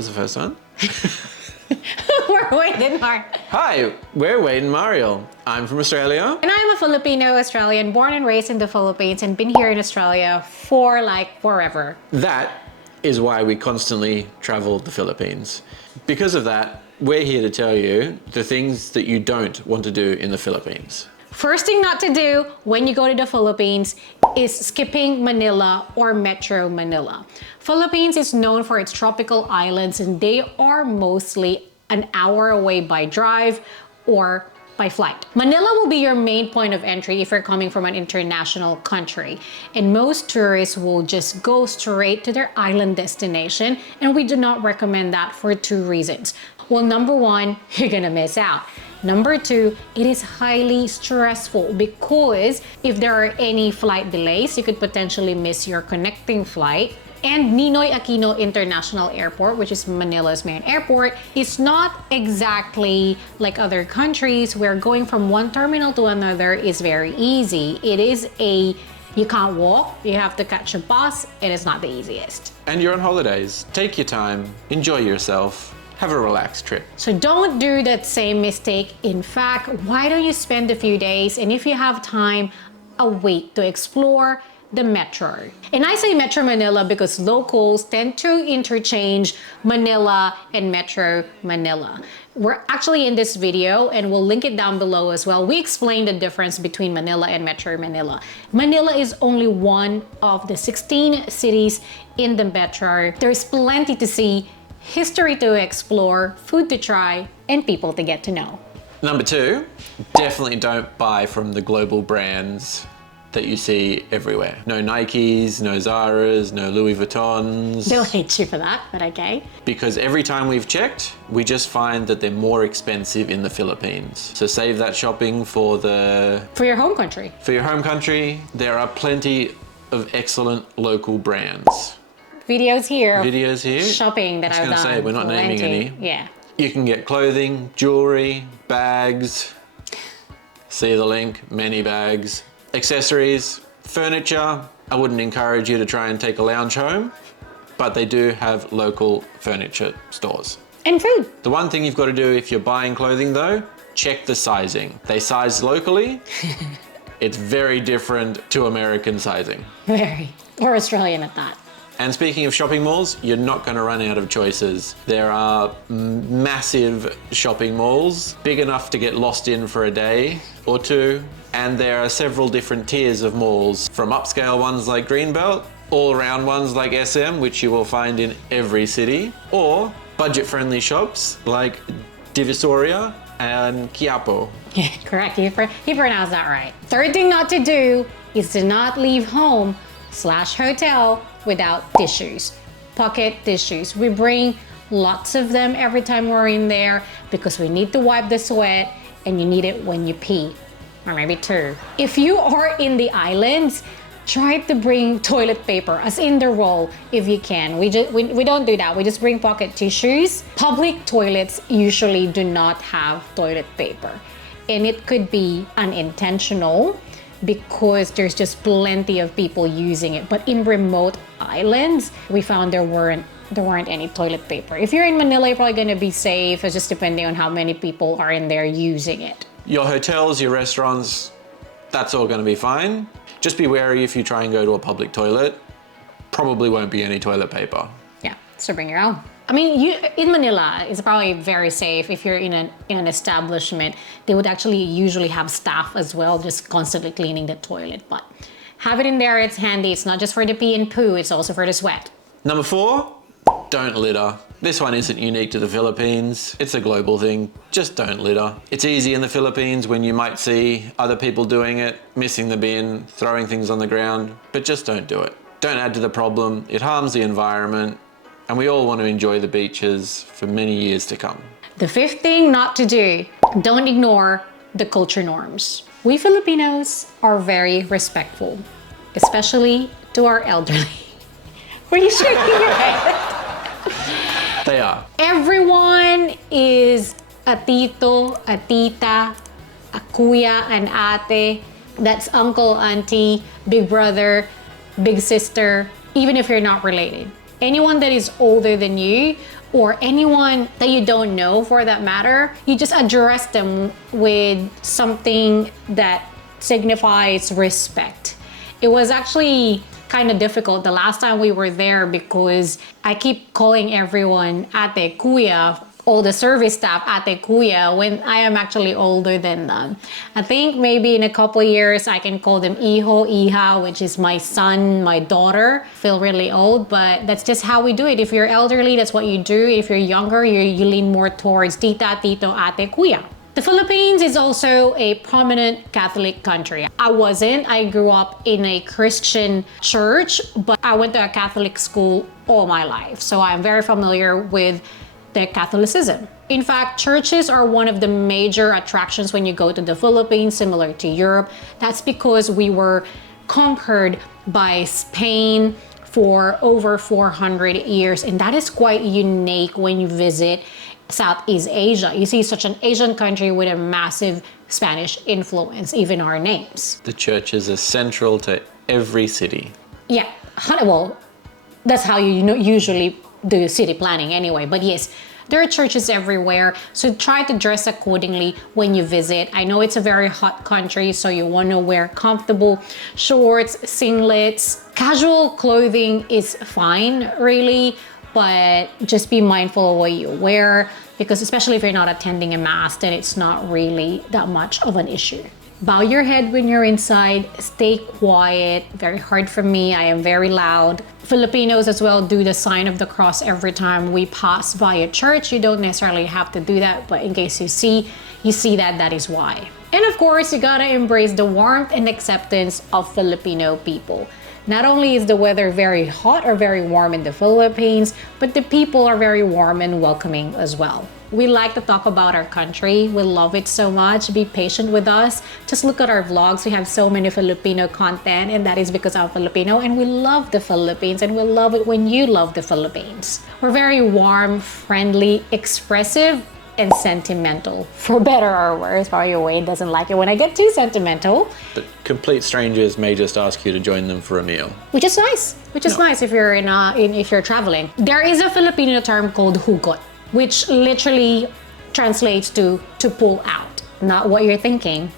was the first one? We're Wade and Mar. Hi, we're Wade and Mariel. I'm from Australia. And I'm a Filipino Australian, born and raised in the Philippines and been here in Australia for like forever. That is why we constantly travel the Philippines. Because of that, we're here to tell you the things that you don't want to do in the Philippines. First thing not to do when you go to the Philippines is skipping Manila or Metro Manila. Philippines is known for its tropical islands and they are mostly an hour away by drive or by flight. Manila will be your main point of entry if you're coming from an international country. And most tourists will just go straight to their island destination, and we do not recommend that for two reasons. Well, number one, you're gonna miss out. Number two, it is highly stressful because if there are any flight delays, you could potentially miss your connecting flight. And Ninoy Aquino International Airport, which is Manila's main airport, is not exactly like other countries where going from one terminal to another is very easy. It is you can't walk, you have to catch a bus, and it's not the easiest. And you're on holidays. Take your time, enjoy yourself. Have a relaxed trip. So don't do that same mistake. In fact, why don't you spend a few days, and if you have time, a week to explore the metro. And I say Metro Manila because locals tend to interchange Manila and Metro Manila. We're actually in this video, and we'll link it down below as well. We explain the difference between Manila and Metro Manila. Manila is only one of the 16 cities in the metro. There's plenty to see, history to explore, food to try, and people to get to know. Number two, definitely don't buy from the global brands that you see everywhere. No Nikes, no Zara's, no Louis Vuittons. They'll hate you for that, but okay. Because every time we've checked, we just find that they're more expensive in the Philippines. So save that shopping for your home country. For your home country, there are plenty of excellent local brands. Videos here. I Shopping that I've done. was going to say, we're not naming any. Yeah. You can get clothing, jewelry, bags. See the link, many bags. Accessories, furniture. I wouldn't encourage you to try and take a lounge home, but they do have local furniture stores. And food. The one thing you've got to do if you're buying clothing though, check the sizing. They size locally. It's very different to American sizing. Very. Or Australian at that. And speaking of shopping malls, you're not going to run out of choices. There are massive shopping malls, big enough to get lost in for a day or two. And there are several different tiers of malls, from upscale ones like Greenbelt, all-around ones like SM, which you will find in every city, or budget-friendly shops like Divisoria and Quiapo. Yeah, correct. He pronounced that right. Third thing not to do is to not leave home/hotel without tissues, pocket tissues. We bring lots of them every time we're in there because we need to wipe the sweat, and you need it when you pee, or maybe two. If you are in the islands, try to bring toilet paper, as in the roll, if you can. We don't do that. We just bring pocket tissues. Public toilets usually do not have toilet paper, and it could be unintentional because there's just plenty of people using it. But in remote islands, we found there weren't any toilet paper. If you're in Manila, you're probably gonna be safe. It's just depending on how many people are in there using it. Your hotels, your restaurants, that's all gonna be fine. Just be wary if you try and go to a public toilet. Probably won't be any toilet paper. Yeah, so bring your own. I mean, in Manila, it's probably very safe. If you're in an establishment, they would actually usually have staff as well, just constantly cleaning the toilet. But have it in there, it's handy. It's not just for the pee and poo, it's also for the sweat. Number four, don't litter. This one isn't unique to the Philippines. It's a global thing. Just don't litter. It's easy in the Philippines when you might see other people doing it, missing the bin, throwing things on the ground, but just don't do it. Don't add to the problem. It harms the environment. And we all want to enjoy the beaches for many years to come. The fifth thing not to do, don't ignore the culture norms. We Filipinos are very respectful, especially to our elderly. Were you shaking your head? They are. Everyone is a tito, a tita, a kuya, an ate. That's uncle, auntie, big brother, big sister, even if you're not related. Anyone that is older than you or anyone that you don't know for that matter, you just address them with something that signifies respect. It was actually kind of difficult the last time we were there because I keep calling everyone ate kuya, all the service staff ate kuya, when I am actually older than them. I think maybe in a couple years I can call them iho, iha, which is my son, my daughter. Feel really old, but that's just how we do it. If you're elderly, that's what you do. If you're younger, you lean more towards tita, tito, ate, kuya. The Philippines is also a prominent Catholic country. I wasn't. I grew up in a Christian church, but I went to a Catholic school all my life. So I'm very familiar with the Catholicism. In fact, churches are one of the major attractions when you go to the Philippines, similar to Europe. That's because we were conquered by Spain for over 400 years, and that is quite unique when you visit Southeast Asia. You see such an Asian country with a massive Spanish influence, even our names. The churches are central to every city. Yeah, well, that's how you usually do city planning anyway. But yes, there are churches everywhere, so try to dress accordingly when you visit. I know it's a very hot country, so you want to wear comfortable shorts, singlets. Casual clothing is fine, really, but just be mindful of what you wear, because especially if you're not attending a mass, then it's not really that much of an issue. Bow your head when you're inside, stay quiet. Very hard for me, I am very loud. Filipinos as well do the sign of the cross every time we pass by a church. You don't necessarily have to do that, but in case you see that is why. And of course, you gotta embrace the warmth and acceptance of Filipino people. Not only is the weather very hot or very warm in the Philippines, but the people are very warm and welcoming as well. We like to talk about our country. We love it so much. Be patient with us. Just look at our vlogs. We have so many Filipino content, and that is because I'm Filipino and we love the Philippines, and we love it when you love the Philippines. We're very warm, friendly, expressive, and sentimental. For better or worse, probably Wade doesn't like it when I get too sentimental. But complete strangers may just ask you to join them for a meal. Which is nice. Nice if you're if you're traveling. There is a Filipino term called hugot, which literally translates to pull out. Not what you're thinking.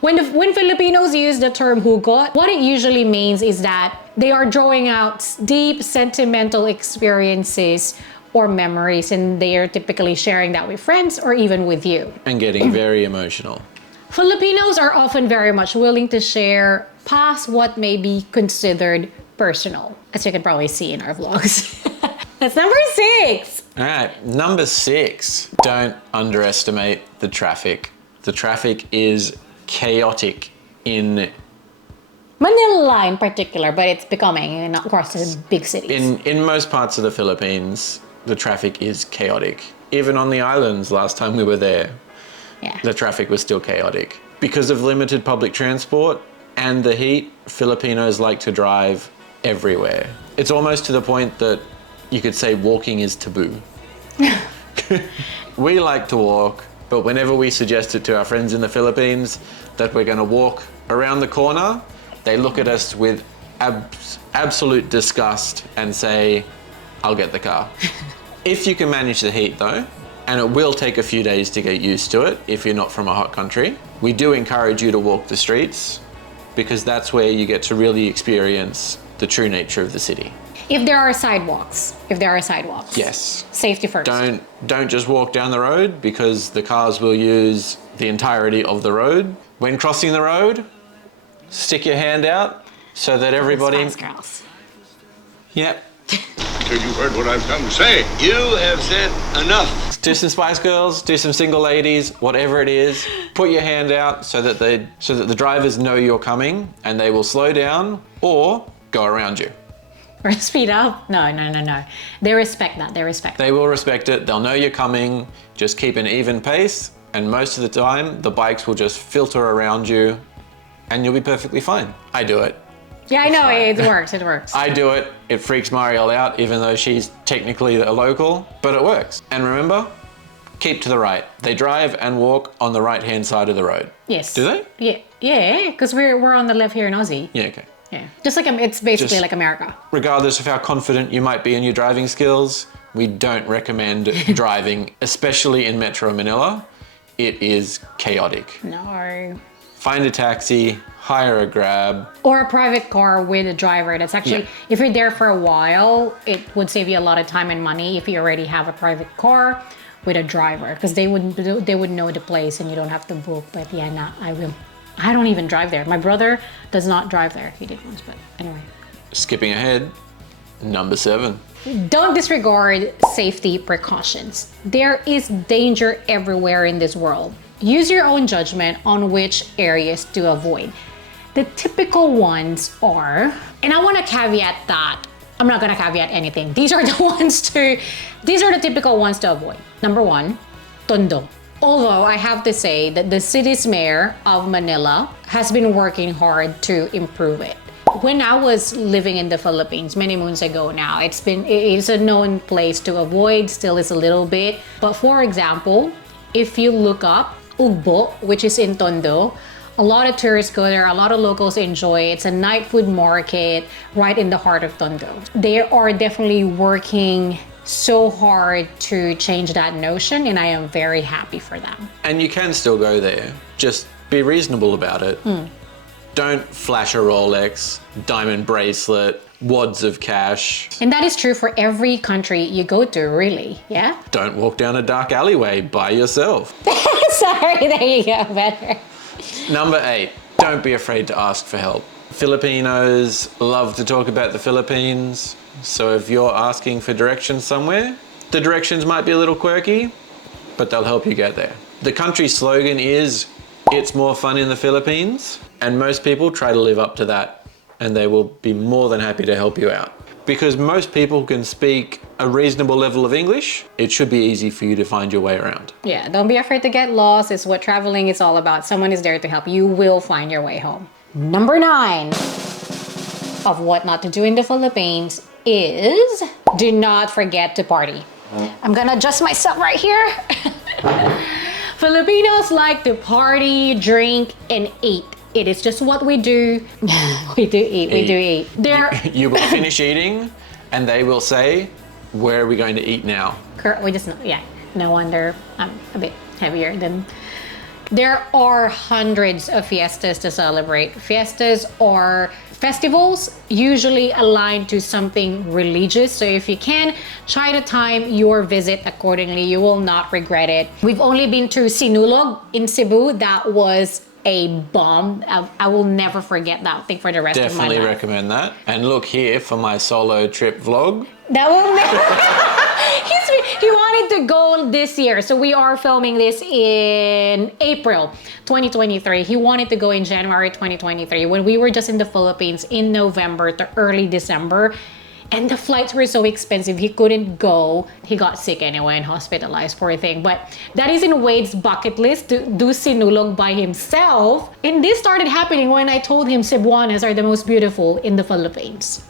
When Filipinos use the term hugot, what it usually means is that they are drawing out deep sentimental experiences or memories, and they are typically sharing that with friends or even with you. And getting very emotional. Filipinos are often very much willing to share past what may be considered personal, as you can probably see in our vlogs. That's number 6. All right, number 6. Don't underestimate the traffic. The traffic is chaotic in Manila in particular, but it's becoming across the big cities. In most parts of the Philippines, the traffic is chaotic. Even on the islands, last time we were there, the traffic was still chaotic. Because of limited public transport and the heat, Filipinos like to drive everywhere. It's almost to the point that you could say walking is taboo. We like to walk, but whenever we suggest it to our friends in the Philippines that we're going to walk around the corner, they look at us with absolute disgust and say, I'll get the car. If you can manage the heat though, and it will take a few days to get used to it if you're not from a hot country, we do encourage you to walk the streets, because that's where you get to really experience the true nature of the city. If there are sidewalks. Yes. Safety first. Don't just walk down the road, because the cars will use the entirety of the road. When crossing the road, stick your hand out so that everybody... Spice Girls. Yep. Till you heard what I've come to say. You have said enough. Do some Spice Girls, do some single ladies, whatever it is. Put your hand out so that the drivers know you're coming, and they will slow down or go around you. Or speed up? No. They respect that. They will respect it. They'll know you're coming. Just keep an even pace, and most of the time, the bikes will just filter around you, and you'll be perfectly fine. I do it. Yeah, I know, it works. I do it. It freaks Marielle out, even though she's technically a local, but it works. And remember, keep to the right. They drive and walk on the right-hand side of the road. Yes. Do they? Yeah, because we're on the left here in Aussie. Yeah, okay. Yeah. Just like it's basically Just- like America. Regardless of how confident you might be in your driving skills, we don't recommend driving, especially in Metro Manila. It is chaotic. No. Find a taxi, hire a Grab. Or a private car with a driver. That's actually, Yeah. if you're there for a while, it would save you a lot of time and money if you already have a private car with a driver, because they would know the place and you don't have to book. But yeah, nah, I don't even drive there. My brother does not drive there. He did once, but anyway. Skipping ahead, number 7. Don't disregard safety precautions. There is danger everywhere in this world. Use your own judgment on which areas to avoid. The typical ones are, and I want to caveat that, I'm not going to caveat anything. These are the typical ones to avoid. Number 1, Tondo. Although I have to say that the city's mayor of Manila has been working hard to improve it. When I was living in the Philippines many moons ago now, it's a known place to avoid, still is a little bit. But for example, if you look up Ugbo, which is in Tondo, a lot of tourists go there, a lot of locals enjoy it. It's a night food market right in the heart of Tondo. They are definitely working so hard to change that notion, and I am very happy for them. And you can still go there. Just be reasonable about it. Don't flash a Rolex, diamond bracelet, wads of cash. And that is true for every country you go to, really, yeah? Don't walk down a dark alleyway by yourself. Sorry, there you go, better. Number 8, don't be afraid to ask for help. Filipinos love to talk about the Philippines. So if you're asking for directions somewhere, the directions might be a little quirky, but they'll help you get there. The country slogan is, "It's more fun in the Philippines," and most people try to live up to that, and they will be more than happy to help you out. Because most people can speak a reasonable level of English, it should be easy for you to find your way around. Yeah, don't be afraid to get lost. It's what traveling is all about. Someone is there to help. You will find your way home. Number 9 of what not to do in the Philippines is do not forget to party. I'm gonna adjust myself right here. Filipinos like to party, drink, and eat. It is just what we do. We do eat. You will finish eating, and they will say, "Where are we going to eat now?" No wonder I'm a bit heavier than. There are hundreds of fiestas to celebrate. Fiestas are festivals usually aligned to something religious. So if you can, try to time your visit accordingly. You will not regret it. We've only been to Sinulog in Cebu. That was a bomb. I will never forget that thing for the rest of my Definitely life. recommend that. And look here for my solo trip vlog. That will never. He wanted to go this year. So we are filming this in April 2023. He wanted to go in January 2023 when we were just in the Philippines in November to early December. And the flights were so expensive, he couldn't go. He got sick anyway and hospitalized, poor thing. But that is in Wade's bucket list to do Sinulog by himself. And this started happening when I told him Cebuanas are the most beautiful in the Philippines.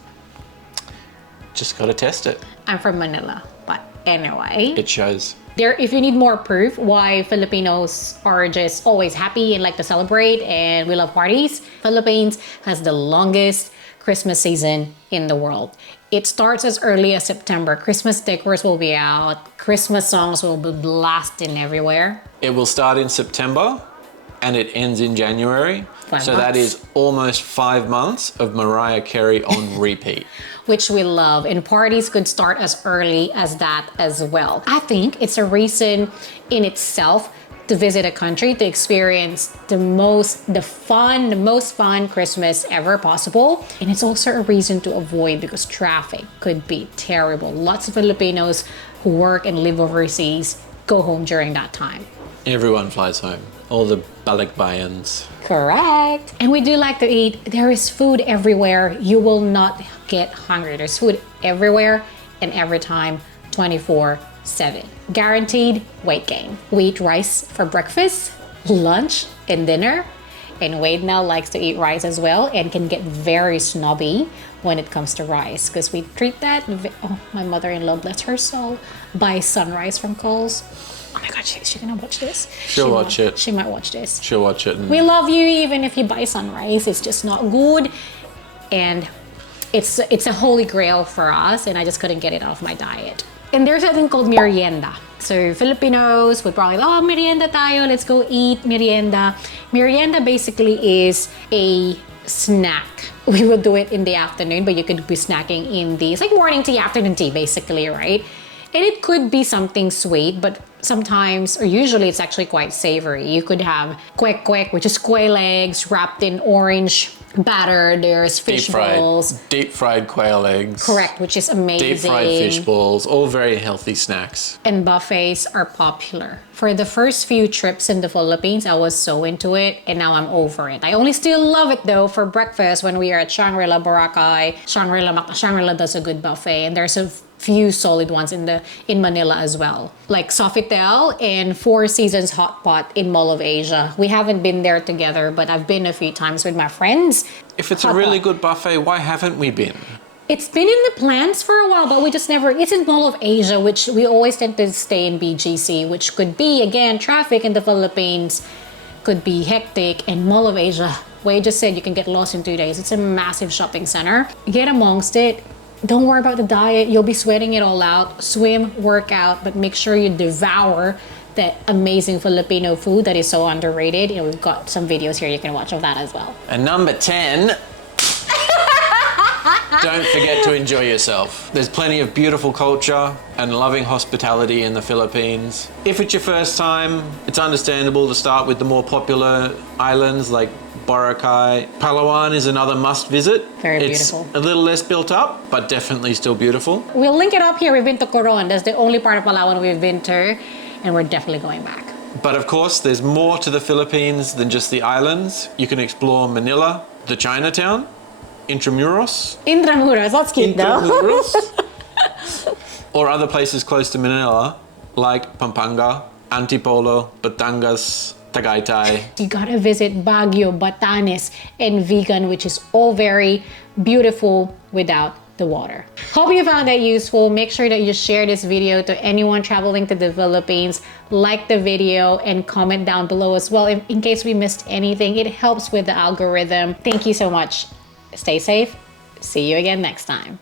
Just gotta test it. I'm from Manila, but anyway. It shows. If you need more proof why Filipinos are just always happy and like to celebrate and we love parties, Philippines has the longest Christmas season in the world. It starts as early as September. Christmas decors will be out. Christmas songs will be blasting everywhere. It will start in September and it ends in January. 5 So that months. is almost 5 months of Mariah Carey on repeat. Which we love, and parties could start as early as that as well. I think it's a reason in itself to visit a country to experience the most fun Christmas ever possible. And it's also a reason to avoid because traffic could be terrible. Lots of Filipinos who work and live overseas go home during that time. Everyone flies home. All the balikbayans. Correct. And we do like to eat. There is food everywhere. You will not get hungry. There's food everywhere and every time, 24/7. Guaranteed weight gain. We eat rice for breakfast, lunch, and dinner. And Wade now likes to eat rice as well and can get very snobby when it comes to rice because we treat that. My mother-in-law, bless her soul, buys sunrise from Coles. Oh my God, she's gonna watch this. She'll watch it. She might watch this. She'll watch it. And We love you even if you buy sunrise. It's just not good. and it's a holy grail for us, and I just couldn't get it off my diet. And there's a thing called merienda. So Filipinos would probably, oh, merienda tayo, let's go eat merienda. Merienda basically is a snack. We would do it in the afternoon, but you could be snacking in the, it's like morning tea, afternoon tea, basically, right? And it could be something sweet, but sometimes, or usually it's actually quite savory. You could have kwek kwek, which is quail eggs wrapped in orange batter. There's fish balls. Deep fried quail eggs. Correct, which is amazing. Deep fried fish balls, all very healthy snacks. And buffets are popular. For the first few trips in the Philippines, I was so into it, and now I'm over it. I only still love it though for breakfast when we are at Shangri-La Boracay. Shangri-La does a good buffet, and there's a few solid ones in Manila as well, like Sofitel and Four Seasons Hot Pot in Mall of Asia. We haven't been there together, but I've been a few times with my friends. If it's a really good buffet, why haven't we been? It's been in the plans for a while, but we just never, it's in Mall of Asia, which we always tend to stay in BGC, which could be, again, traffic in the Philippines could be hectic, and Mall of Asia, where you just said you can get lost in 2 days. It's a massive shopping center. Get amongst it. Don't worry about the diet. You'll be sweating it all out. Swim, work out, but make sure you devour that amazing Filipino food that is so underrated. You know, we've got some videos here you can watch of that as well. And number 10, don't forget to enjoy yourself. There's plenty of beautiful culture and loving hospitality in the Philippines. If it's your first time, it's understandable to start with the more popular islands like Boracay. Palawan is another must visit. Very beautiful. It's a little less built up, but definitely still beautiful. We'll link it up here. We've been to Coron. That's the only part of Palawan we've been to, and we're definitely going back. But of course, there's more to the Philippines than just the islands. You can explore Manila, the Chinatown, Intramuros. Intramuros, that's cute though. Intramuros. Or other places close to Manila, like Pampanga, Antipolo, Batangas, Tagaytay. You gotta visit Baguio, Batanes, and Vigan, which is all very beautiful without the water. Hope you found that useful. Make sure that you share this video to anyone traveling to the Philippines. Like the video and comment down below as well in case we missed anything. It helps with the algorithm. Thank you so much. Stay safe. See you again next time.